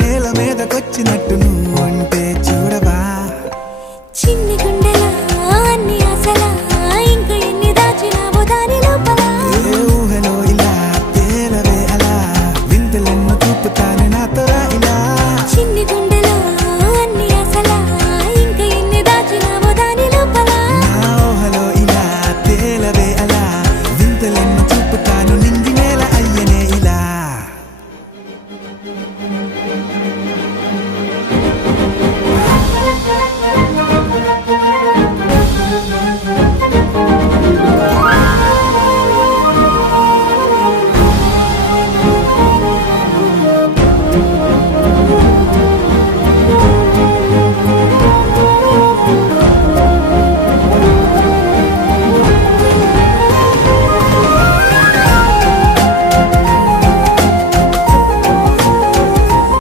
నేల మీదకొచ్చినట్టు నువ్వు అంటే చూడవా చిన్ని గుండెలా అన్ని ఆశలా ఇంకా ఎన్ని దాచినావో దాని లోపల ఏ ఊహలో ఇలా తేలవే అలా వింతలెన్నో చూపుతానే నాతో రా ఇలా చిన్ని గుండె